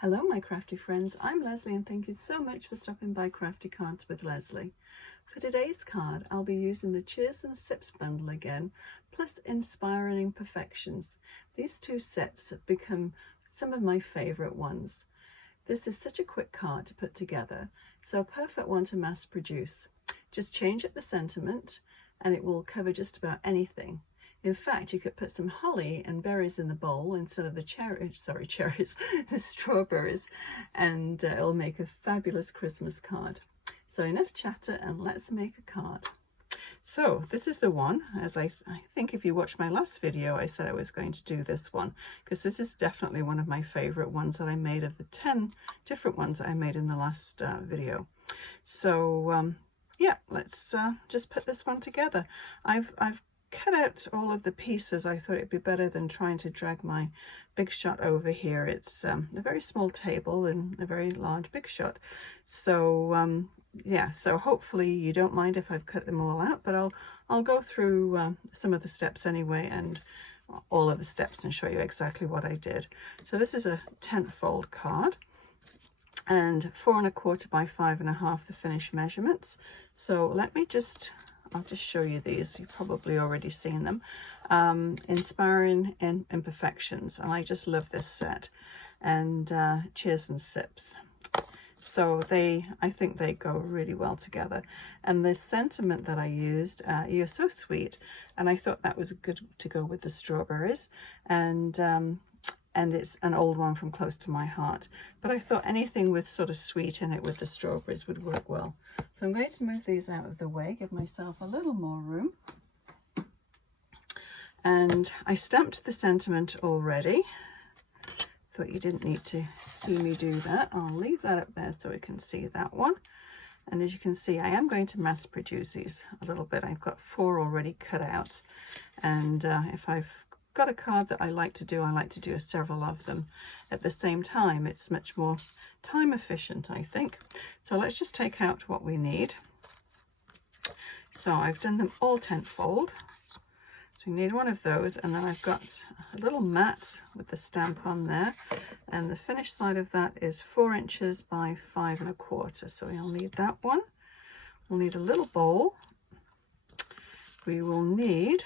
Hello my crafty friends, I'm Lesley and thank you so much for stopping by Crafty Cards with Lesley. For today's card I'll be using the Cheers and Sips bundle again, plus Inspiring Imperfections. These two sets have become some of my favourite ones. This is such a quick card to put together, so a perfect one to mass produce. Just change up the sentiment and it will cover just about anything. In fact, you could put some holly and berries in the bowl instead of the the strawberries, and it'll make a fabulous Christmas card. So enough chatter and let's make a card. So this is the one, as I think if you watched my last video, I said I was going to do this one, because this is definitely one of my favorite ones that I made of the 10 different ones that I made in the last video. So yeah, let's just put this one together. I've cut out all of the pieces. I thought it'd be better than trying to drag my Big Shot over here. It's a very small table and a very large Big Shot. So yeah, so hopefully you don't mind if I've cut them all out, but I'll go through some of the steps anyway, and all of the steps, and show you exactly what I did. So this is a 10th fold card, and 4 1/4 by 5 1/2 the finished measurements. So let me I'll just show you these. You've probably already seen them. Inspiring Imperfections, and I just love this set. And Cheers and Sips. So I think they go really well together. And the sentiment that I used, "You're so sweet," and I thought that was good to go with the strawberries. And it's an old one from close to my heart, but I thought anything with sort of sweet in it with the strawberries would work well. So I'm going to move these out of the way, give myself a little more room. And I stamped the sentiment already. Thought you didn't need to see me do that. I'll leave that up there so we can see that one. And as you can see, I am going to mass produce these a little bit. I've got 4 already cut out, and if I've got a card that I like to do several of them at the same time. It's much more time efficient, I think. So let's just take out what we need. So I've done them all 10th fold. So we need one of those, and then I've got a little mat with the stamp on there, and the finished side of that is 4 inches by 5 1/4. So we'll need that one. We'll need a little bowl. We will need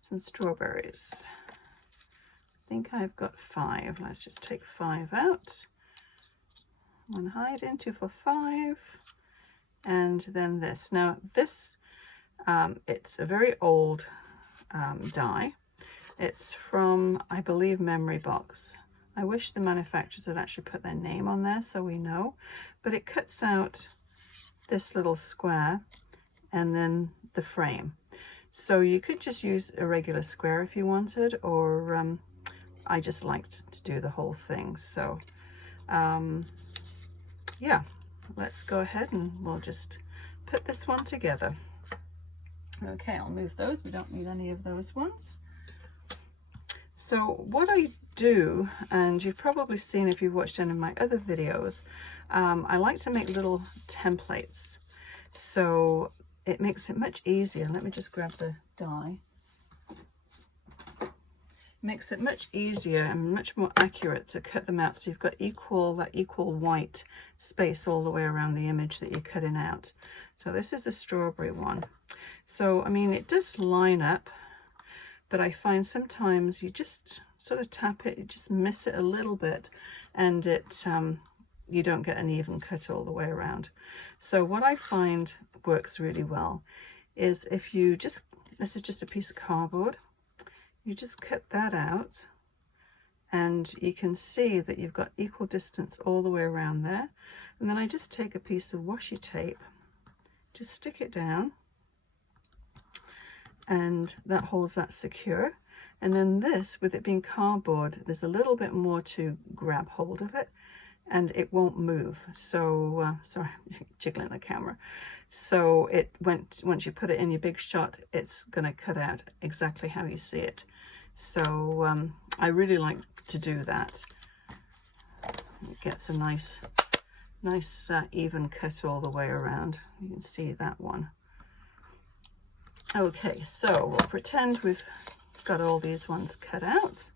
some strawberries. I think I've got 5. Let's just take 5 out. 1 hide into for 5, and then this. Now this, it's a very old die. It's from, I believe, Memory Box. I wish the manufacturers had actually put their name on there so we know, but it cuts out this little square and then the frame. So you could just use a regular square if you wanted, or I just liked to do the whole thing. So yeah, let's go ahead and we'll just put this one together. Okay, I'll move those. We don't need any of those ones. So what I do, and you've probably seen if you've watched any of my other videos, I like to make little templates. So it makes it much easier. Let me just grab the die. Makes it much easier and much more accurate to cut them out, so you've got that equal white space all the way around the image that you're cutting out. So this is a strawberry one. So I mean, it does line up, but I find sometimes you just sort of tap it, you just miss it a little bit, and it you don't get an even cut all the way around. So what I find works really well is if you just, this is just a piece of cardboard, you just cut that out, and you can see that you've got equal distance all the way around there. And then I just take a piece of washi tape, just stick it down, and that holds that secure. And then this, with it being cardboard, there's a little bit more to grab hold of it, and it won't move. So sorry, jiggling the camera. So once you put it in your Big Shot, it's going to cut out exactly how you see it. So I really like to do that. It gets a nice even cut all the way around. You can see that one. Okay, so we'll pretend we've got all these ones cut out.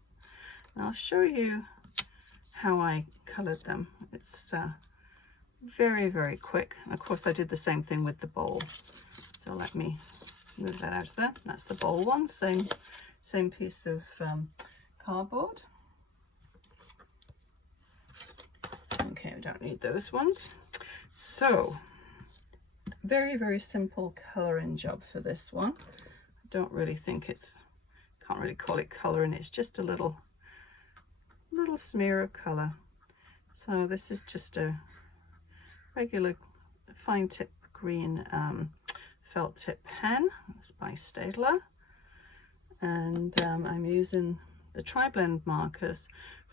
And I'll show you how I colored them. It's very, very quick. Of course, I did the same thing with the bowl. So let me move that out of there. That's the bowl one, same piece of cardboard. Okay, we don't need those ones. So, very, very simple coloring job for this one. I don't really think can't really call it coloring, it's just a little smear of color. So this is just a regular fine tip green felt tip pen. It's by Staedtler. And I'm using the tri-blend markers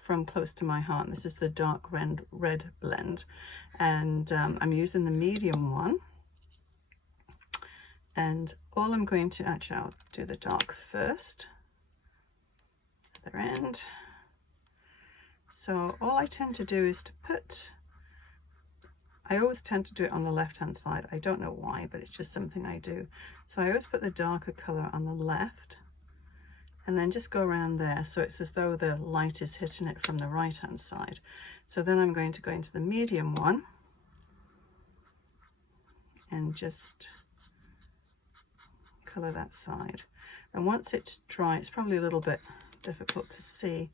from Close to My Heart. This is the dark red blend, and I'm using the medium one. And all I'm going to, actually I'll do the dark first, other end. So all I tend to do is to put, I always tend to do it on the left hand side. I don't know why, but it's just something I do. So I always put the darker color on the left, and then just go around there, so it's as though the light is hitting it from the right hand side. So then I'm going to go into the medium one and just color that side. And once it's dry, it's probably a little bit difficult to see.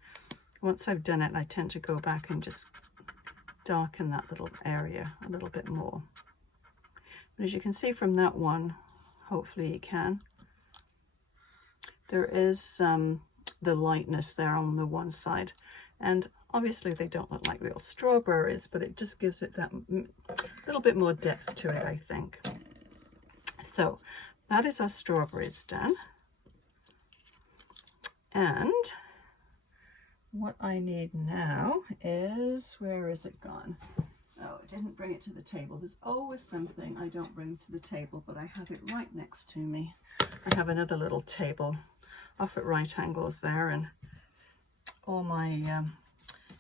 Once I've done it, I tend to go back and just darken that little area a little bit more. But as you can see from that one, hopefully you can, there is the lightness there on the one side, and obviously they don't look like real strawberries, but it just gives it that little bit more depth to it, I think. So that is our strawberries done, and what I need now is, where is it gone? Oh, I didn't bring it to the table. There's always something I don't bring to the table, but I have it right next to me. I have another little table off at right angles there, and all my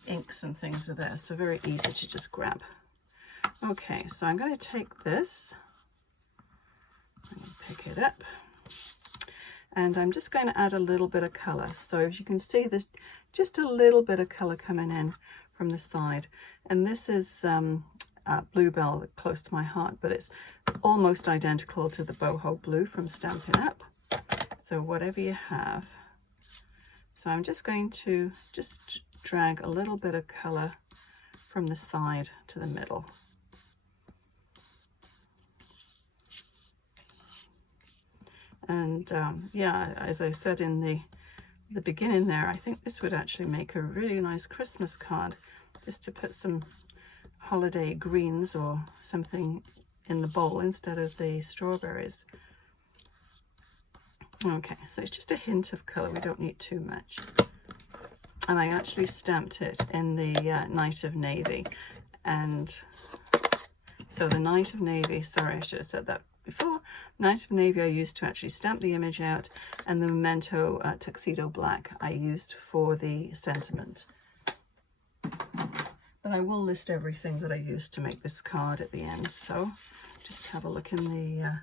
inks and things are there, so very easy to just grab. Okay, so I'm going to take this and pick it up, and I'm just going to add a little bit of color. So as you can see, there's just a little bit of color coming in from the side, and this is Bluebell, Close to My Heart, but it's almost identical to the Boho Blue from Stampin' Up. So whatever you have. So I'm just going to just drag a little bit of color from the side to the middle. And yeah, as I said in the beginning there, I think this would actually make a really nice Christmas card, just to put some holiday greens or something in the bowl instead of the strawberries. Okay, so it's just a hint of color, we don't need too much. And I actually stamped it in the Night of Navy. And so the Night of Navy, sorry, I should have said that before. Night of Navy I used to actually stamp the image out, and the Memento Tuxedo Black I used for the sentiment. But I will list everything that I used to make this card at the end, so just have a look in the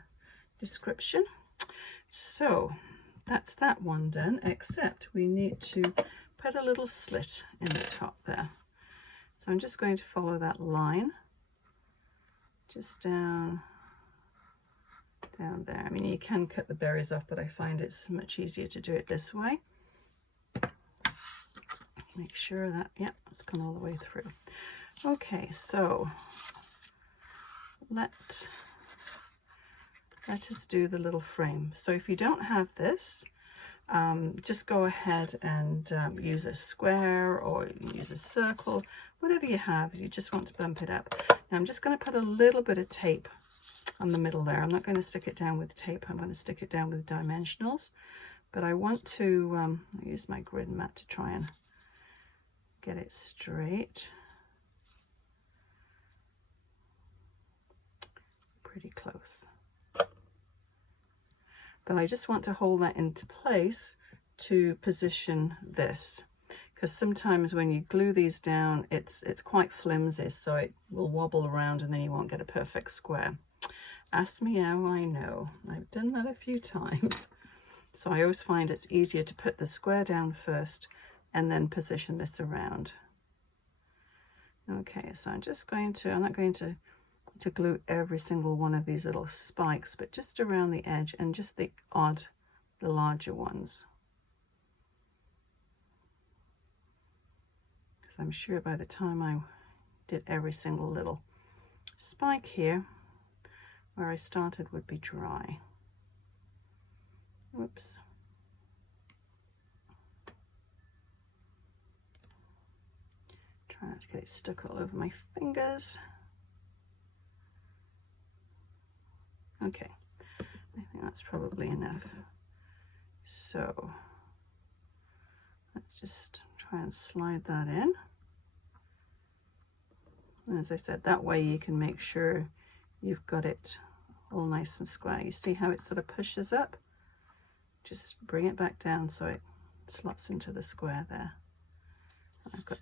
description. So that's that one done, except we need to put a little slit in the top there. So I'm just going to follow that line just down there. I mean, you can cut the berries off, but I find it's much easier to do it this way. Make sure that, yeah, it's gone all the way through. Okay, so let us do the little frame. So if you don't have this, just go ahead and use a square or use a circle, whatever you have. You just want to bump it up. Now I'm just going to put a little bit of tape on the middle there. I'm not going to stick it down with tape, I'm going to stick it down with dimensionals, but I want to use my grid mat to try and get it straight. Pretty close. But I just want to hold that into place to position this, because sometimes when you glue these down, it's quite flimsy, so it will wobble around and then you won't get a perfect square. Ask me how I know. I've done that a few times. So I always find it's easier to put the square down first and then position this around. Okay, so I'm not going to glue every single one of these little spikes, but just around the edge and just the larger ones. Because I'm sure by the time I did every single little spike here, where I started would be dry. Oops. Try not to get it stuck all over my fingers. Okay, I think that's probably enough. So let's just try and slide that in. And as I said, that way you can make sure you've got it all nice and square. You see how it sort of pushes up? Just bring it back down so it slots into the square there. I've got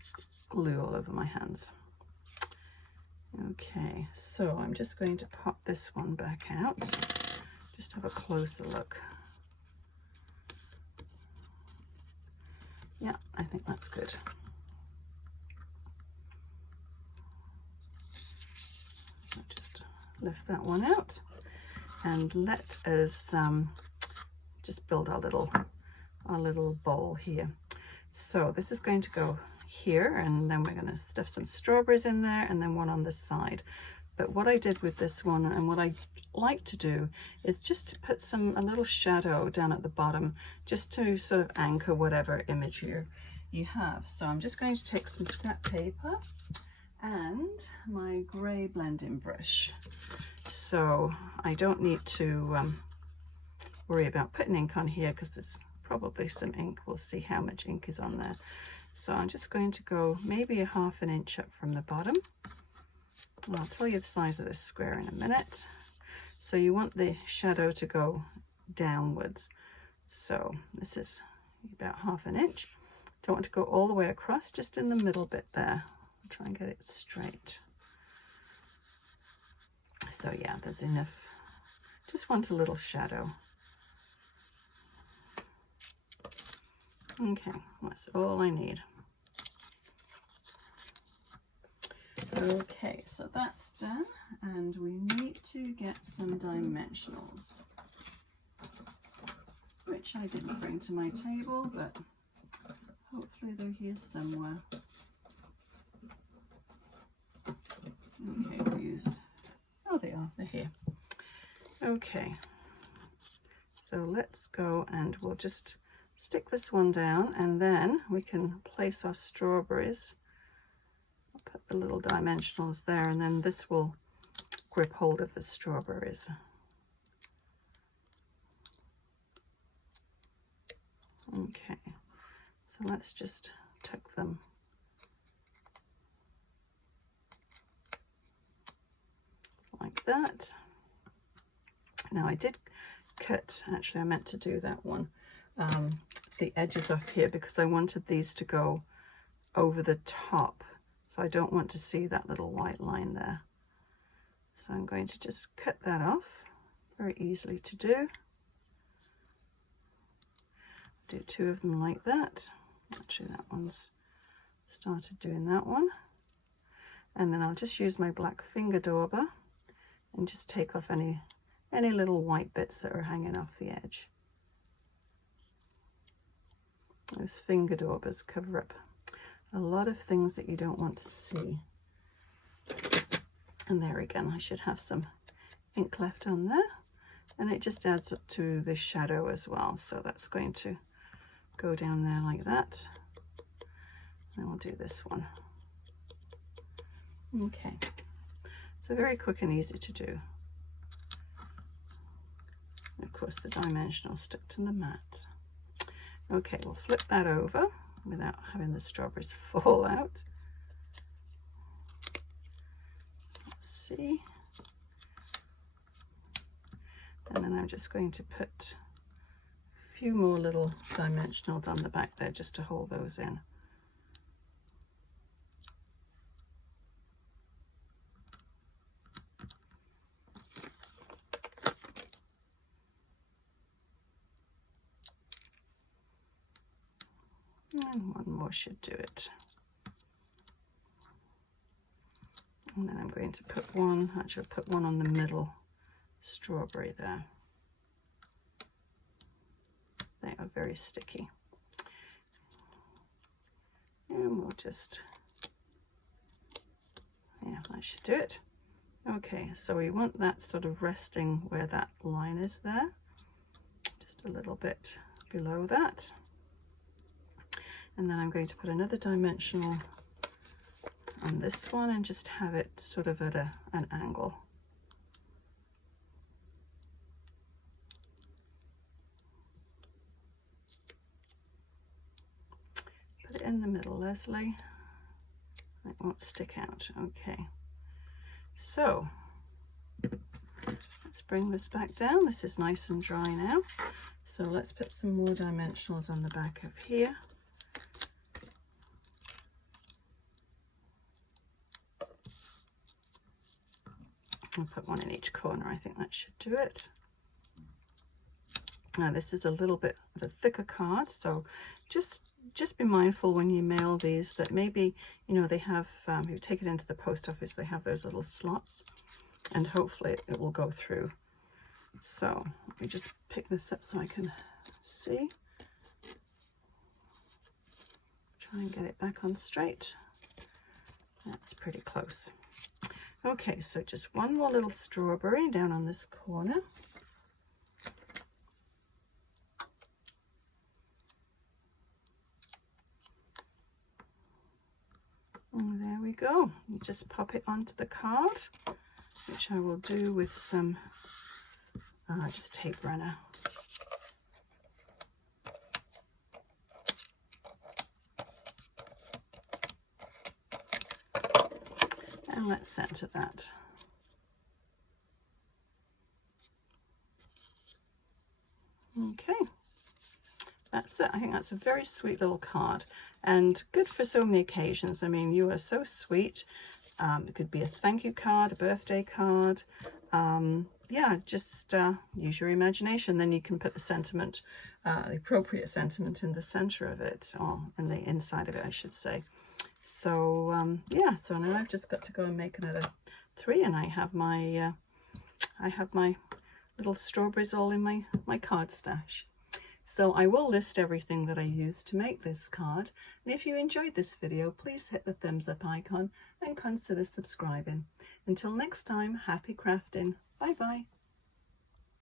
glue all over my hands. Okay, so I'm just going to pop this one back out. Just have a closer look. Yeah, I think that's good. So just lift that one out and let us just build our little bowl here. So this is going to go here, and then we're going to stuff some strawberries in there and then one on the side. But what I did with this one, and what I like to do, is just to put a little shadow down at the bottom, just to sort of anchor whatever image you have. So I'm just going to take some scrap paper and my grey blending brush. So I don't need to worry about putting ink on here because there's probably some ink. We'll see how much ink is on there. So I'm just going to go maybe a ½ inch up from the bottom. I'll tell you the size of this square in a minute. So you want the shadow to go downwards. So this is about ½ inch. Don't want to go all the way across, just in the middle bit there. I'll try and get it straight. So yeah, there's enough. Just want a little shadow. Okay, that's all I need. Okay, so that's done, and we need to get some dimensionals, which I didn't bring to my table, but hopefully they're here somewhere. Okay, we'll use, oh they are, they're here. Okay, so let's go and we'll just stick this one down, and then we can place our strawberries. I'll put the little dimensionals there, and then this will grip hold of the strawberries. Okay, so let's just tuck them like that. Now I did cut, actually I meant to do that one, the edges off here, because I wanted these to go over the top, so I don't want to see that little white line there. So I'm going to just cut that off, very easily to do. Do 2 of them like that. Actually that one's started doing that one. And then I'll just use my black finger dauber and just take off any little white bits that are hanging off the edge. Those finger daubers cover up a lot of things that you don't want to see. And there again, I should have some ink left on there, and it just adds up to the shadow as well. So that's going to go down there like that. And we'll do this one. Okay, so very quick and easy to do. And of course the dimensional stuck to the mat. Okay, we'll flip that over without having the strawberries fall out. Let's see. And then I'm just going to put a few more little dimensionals on the back there just to hold those in. And one more should do it. And then I'm going to put one, actually put one on the middle strawberry there. They are very sticky. And we'll just, yeah, that should do it. Okay, so we want that sort of resting where that line is there, just a little bit below that. And then I'm going to put another dimensional on this one and just have it sort of at an angle. Put it in the middle, Lesley. It won't stick out. Okay. So let's bring this back down. This is nice and dry now. So let's put some more dimensionals on the back of here. I'll put one in each corner. I think that should do it. Now this is a little bit of a thicker card, so just be mindful when you mail these that maybe, you know, they have, if you take it into the post office, they have those little slots, and hopefully it will go through. So let me just pick this up so I can see. Try and get it back on straight. That's pretty close. Okay, so just one more little strawberry down on this corner. And there we go. You just pop it onto the card, which I will do with some just tape runner. And let's center that. Okay, that's it. I think that's a very sweet little card and good for so many occasions. I mean, you are so sweet. It could be a thank you card, a birthday card. Yeah, just use your imagination. Then you can put the sentiment, the appropriate sentiment in the center of it, or in the inside of it, I should say. So yeah, so now I've just got to go and make another 3, and I have my little strawberries all in my card stash. So I will list everything that I used to make this card, and if you enjoyed this video, please hit the thumbs up icon and consider subscribing. Until next time, happy crafting. Bye bye.